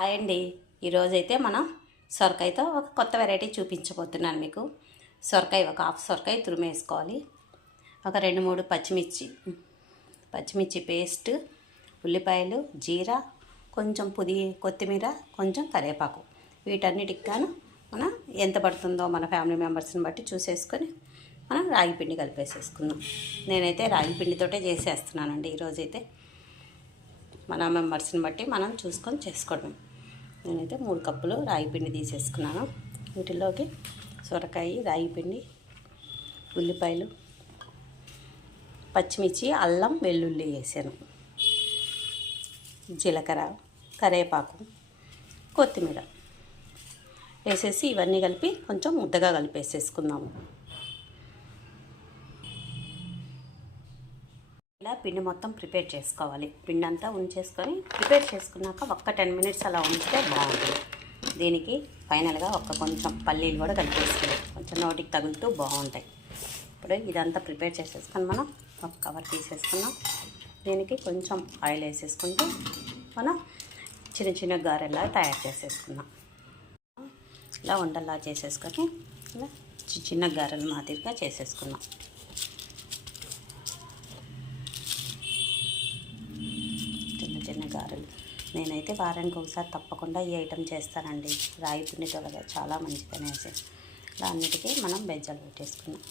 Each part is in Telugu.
హాయ్ అండి. ఈరోజైతే మనం సొరకాయతో ఒక కొత్త వెరైటీ చూపించబోతున్నాను మీకు. సొరకాయ ఒక హాఫ్ సొరకాయ తురిమేసుకోవాలి. ఒక రెండు మూడు పచ్చిమిర్చి పచ్చిమిర్చి పేస్ట్ ఉల్లిపాయలు జీరా కొంచెం పుది కొత్తిమీర కొంచెం కరివేపాకు. వీటన్నిటికి గాను మనం ఎంత పడుతుందో మన ఫ్యామిలీ మెంబర్స్ని బట్టి చూసేసుకొని మనం రాగి పిండి కలిపేసేసుకుందాం. నేనైతే రాగి పిండితోటే చేసేస్తున్నానండి ఈరోజైతే మన మెంబర్స్ని బట్టి మనం చూసుకొని చేసుకోవడమే. నేనైతే మూడు కప్పులు రాగి పిండి తీసేసుకున్నాను. వీటిలోకి సొరకాయ రాగి పిండి ఉల్లిపాయలు పచ్చిమిర్చి అల్లం వెల్లుల్లి వేసాను. జీలకర్ర కరివేపాకు కొత్తిమీర వేసేసి ఇవన్నీ కలిపి కొంచెం ముద్దగా కలిపేసేసుకుందాము. ఇలా పిండి మొత్తం ప్రిపేర్ చేసుకోవాలి. పిండి అంతా ఉంచేసుకొని ప్రిపేర్ చేసుకున్నాక ఒక్క టెన్ మినిట్స్ అలా ఉంచితే బాగుంటుంది. దీనికి ఫైనల్గా ఒక్క కొంచెం పల్లీలు కూడా కలిపేసుకుని కొంచెం నోటికి తగులుతూ బాగుంటాయి. ఇప్పుడు ఇదంతా ప్రిపేర్ చేసేసుకొని మనం ఒక కవర్ తీసేసుకున్నాం దీనికి కొంచెం ఆయిల్ వేసేసుకుంటూ మనం చిన్న చిన్న గారెలా తయారు చేసేసుకున్నాం ఇలా వండల్లా చేసేసుకొని ఇలా చిన్న చిన్న గారెలు మాదిరిగా చేసేసుకున్నాం గారెలు నేనైతే వారానికి ఒకసారి తప్పకుండా ఈ ఐటెం చేస్తానండి. రాయి పిండి తొలగా చాలా మంచిదనేసి ఇలా అన్నిటికీ మనం బెజ్జలు పెట్టేసుకున్నాం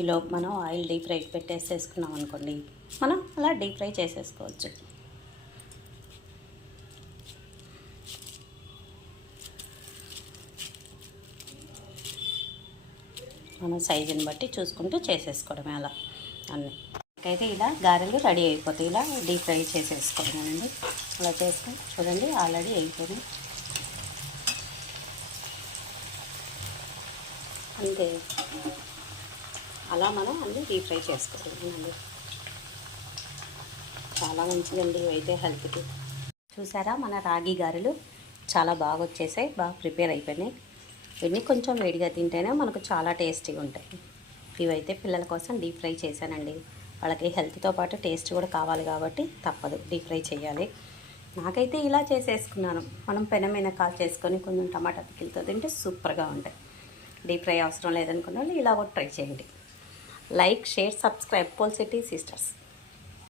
ఈలోపు మనం ఆయిల్ డీప్ ఫ్రై పెట్టేసేసుకున్నాం అనుకోండి మనం అలా డీప్ ఫ్రై చేసేసుకోవచ్చు. మనం సైజుని బట్టి చూసుకుంటూ చేసేసుకోవడమే అలా అన్నీ. అయితే ఇలా గారెలు రెడీ అయిపోతాయి. ఇలా డీప్ ఫ్రై చేసేసుకోవడమేనండి. అలా చేసుకుని చూడండి ఆల్రెడీ అయిపోయింది అంతే. అలా మనం అన్నీ డీప్ ఫ్రై చేసుకోవడమేనండి. చాలా మంచిదండి ఇవైతే హెల్త్కి. చూసారా మన రాగి గారెలు చాలా బాగా వచ్చేసాయి బాగా ప్రిపేర్ అయిపోయినాయి. ఇవన్నీ కొంచెం వేడిగా తింటేనే మనకు చాలా టేస్టీగా ఉంటాయి. ఇవైతే పిల్లల కోసం డీప్ ఫ్రై చేశానండి. వాళ్ళకి హెల్త్తో పాటు టేస్ట్ కూడా కావాలి కాబట్టి తప్పదు డీప్ ఫ్రై చేయాలి. నాకైతే ఇలా చేసేసుకున్నాను. మనం పెన మీద కాల్ చేసుకొని కొంచెం టమాటా పికిలతో తింటే సూపర్గా ఉంటాయి. డీప్ ఫ్రై అవసరం లేదనుకున్న వాళ్ళు ఇలా కూడా ట్రై చేయండి. Like share subscribe pole city sisters.